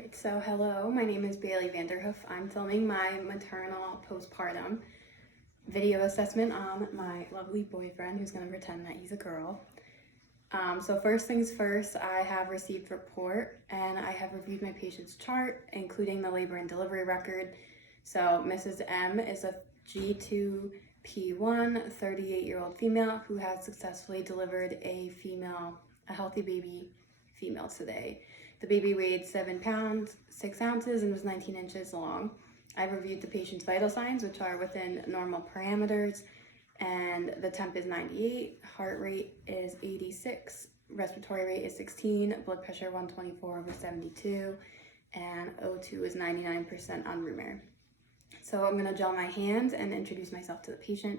Alright, so hello, my name is Bailey Vanderhoof. I'm filming my maternal postpartum video assessment on my lovely boyfriend who's going to pretend that he's a girl. So first things first, I have received report and I have reviewed my patient's chart, including the labor and delivery record. So Mrs. M is a G2P1 38-year-old female who has successfully delivered a healthy baby female today. The baby weighed 7 pounds, 6 ounces, and was 19 inches long. I've reviewed the patient's vital signs, which are within normal parameters, and the temp is 98, heart rate is 86, respiratory rate is 16, blood pressure 124/72, and O2 is 99% on room air. So I'm gonna gel my hands and introduce myself to the patient.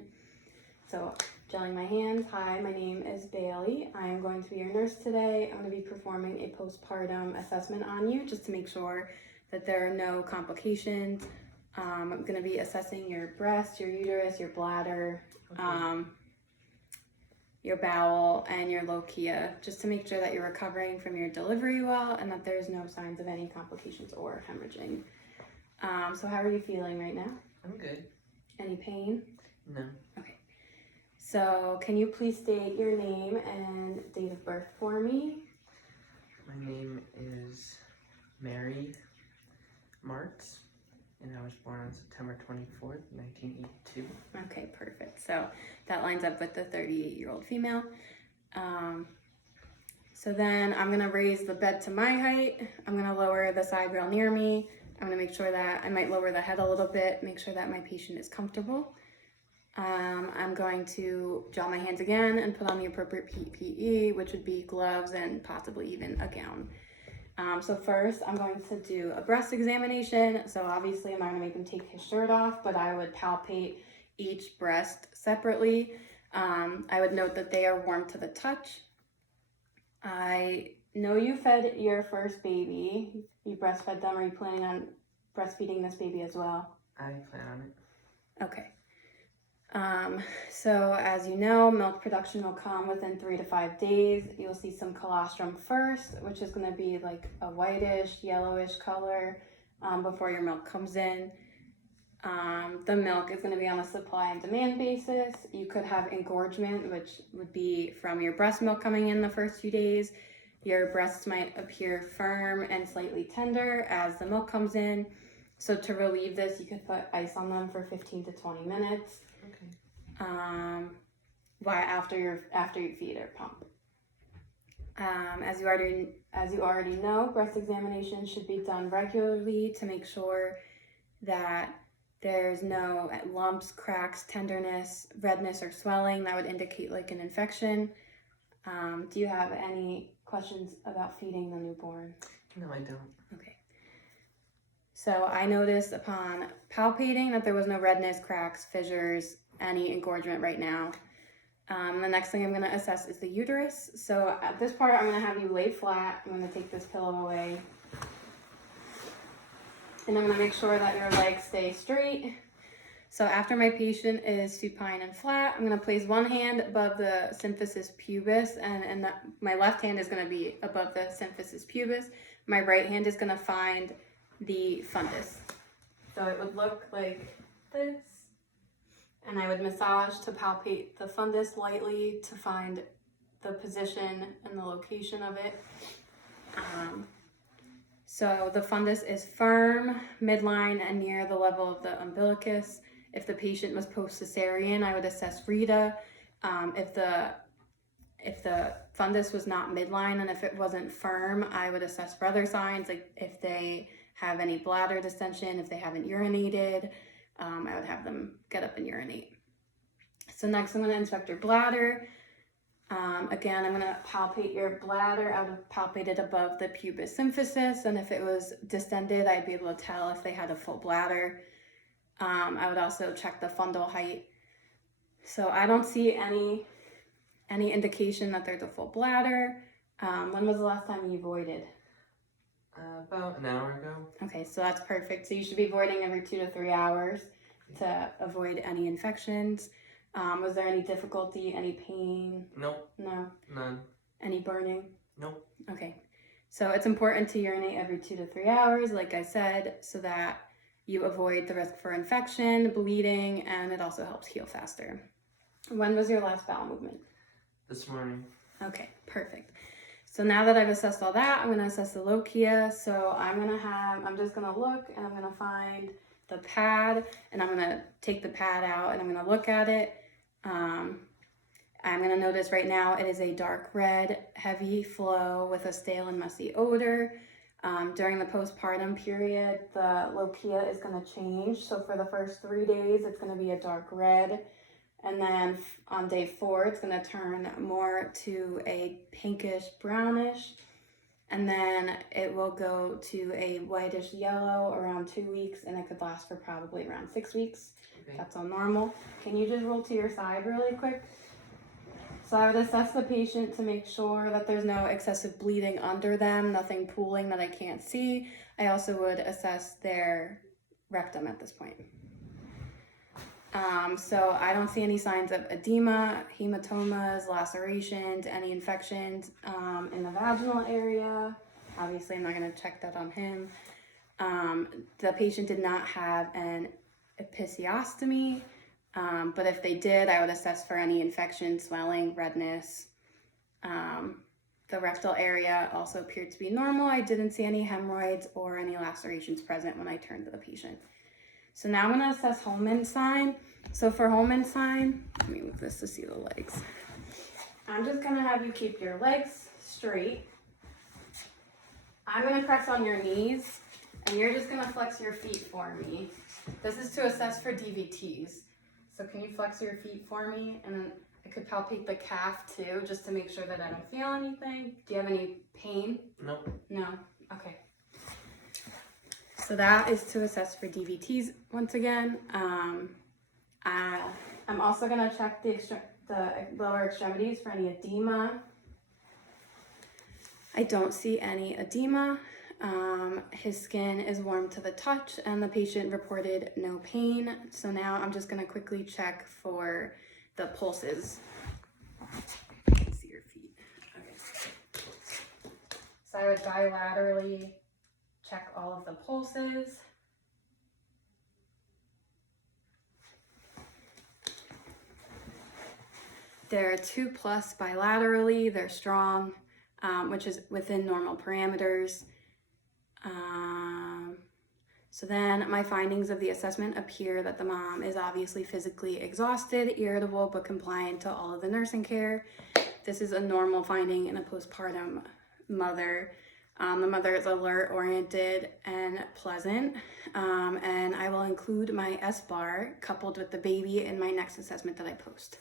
So gelling my hands, hi, my name is Bailey. I am going to be your nurse today. I'm going to be performing a postpartum assessment on you just to make sure that there are no complications. I'm going to be assessing your breast, your uterus, your bladder, your bowel, and your lochia, just to make sure that you're recovering from your delivery well and that there's no signs of any complications or hemorrhaging. So how are you feeling right now? I'm good. Any pain? No. Okay. So, can you please state your name and date of birth for me? My name is Mary Martz, and I was born on September 24th, 1982. Okay, perfect. So, that lines up with the 38-year-old female. So then I'm going to raise the bed to my height. I'm going to lower the side rail near me. I'm going to make sure that I might lower the head a little bit, make sure that my patient is comfortable. I'm going to gel my hands again and put on the appropriate PPE, which would be gloves and possibly even a gown. So first, I'm going to do a breast examination. So obviously, I'm not going to make him take his shirt off, but I would palpate each breast separately. I would note that they are warm to the touch. I know you fed your first baby. You breastfed them. Are you planning on breastfeeding this baby as well? I plan on it. Okay. So as you know, milk production will come within 3 to 5 days. You'll see some colostrum first, which is going to be like a whitish, yellowish color before your milk comes in. The milk is going to be on a supply and demand basis. You could have engorgement, which would be from your breast milk coming in the first few days. Your breasts might appear firm and slightly tender as the milk comes in. So to relieve this, you could put ice on them for 15 to 20 minutes. Okay. After you feed or pump. As you already know, breast examinations should be done regularly to make sure that there's no lumps, cracks, tenderness, redness, or swelling that would indicate like an infection. Do you have any questions about feeding the newborn? No, I don't. Okay. So I noticed upon palpating that there was no redness, cracks, fissures, any engorgement right now. The next thing I'm going to assess is the uterus. So at this part, I'm going to have you lay flat. I'm going to take this pillow away. And I'm going to make sure that your legs stay straight. So after my patient is supine and flat, I'm going to place one hand above the symphysis pubis, and my left hand is going to be above the symphysis pubis. My right hand is going to find the fundus. So it would look like this. And I would massage to palpate the fundus lightly to find the position and the location of it. So the fundus is firm, midline, and near the level of the umbilicus. If the patient was post-cesarean, I would assess Rita. If the fundus was not midline and if it wasn't firm, I would assess for other signs, like if they have any bladder distension, if they haven't urinated. I would have them get up and urinate. So next I'm going to inspect your bladder. Again, I'm going to palpate your bladder. I would palpate it above the pubis symphysis, and if it was distended, I'd be able to tell if they had a full bladder. I would also check the fundal height. So I don't see any indication that there's a full bladder. When was the last time you voided? About an hour ago. Okay, so that's perfect. So you should be voiding every 2 to 3 hours to avoid any infections. Was there any difficulty, any pain? Nope. No? None. Any burning? Nope. Okay. So it's important to urinate every 2 to 3 hours, like I said, so that you avoid the risk for infection, bleeding, and it also helps heal faster. When was your last bowel movement? This morning. Okay, perfect. So now that I've assessed all that, I'm gonna assess the lochia. So I'm just gonna look and I'm gonna find the pad and I'm gonna take the pad out and I'm gonna look at it. I'm gonna notice right now it is a dark red, heavy flow with a stale and musty odor. During the postpartum period, the lochia is gonna change. So for the first 3 days, it's gonna be a dark red. And then on day 4, it's gonna turn more to a pinkish brownish. And then it will go to a whitish yellow around 2 weeks, and it could last for probably around 6 weeks. Okay. That's all normal. Can you just roll to your side really quick? So I would assess the patient to make sure that there's no excessive bleeding under them, nothing pooling that I can't see. I also would assess their rectum at this point. So I don't see any signs of edema, hematomas, lacerations, any infections in the vaginal area. Obviously, I'm not going to check that on him. The patient did not have an episiostomy, but if they did, I would assess for any infection, swelling, redness. The rectal area also appeared to be normal. I didn't see any hemorrhoids or any lacerations present when I turned to the patient. So now I'm going to assess Holman sign. So for Holman sign, let me move this to see the legs. I'm just going to have you keep your legs straight. I'm going to press on your knees, and you're just going to flex your feet for me. This is to assess for DVTs. So can you flex your feet for me? And then I could palpate the calf too, just to make sure that I don't feel anything. Do you have any pain? No. No? Okay. So that is to assess for DVTs once again. I'm also going to check the lower extremities for any edema. I don't see any edema. His skin is warm to the touch and the patient reported no pain. So now I'm just going to quickly check for the pulses. Let's see your feet. Okay. So I would bilaterally check all of the pulses. They're 2+ bilaterally, they're strong, which is within normal parameters. So then my findings of the assessment appear that the mom is obviously physically exhausted, irritable, but compliant to all of the nursing care. This is a normal finding in a postpartum mother. The mother is alert, oriented, and pleasant. And I will include my S-bar coupled with the baby in my next assessment that I post.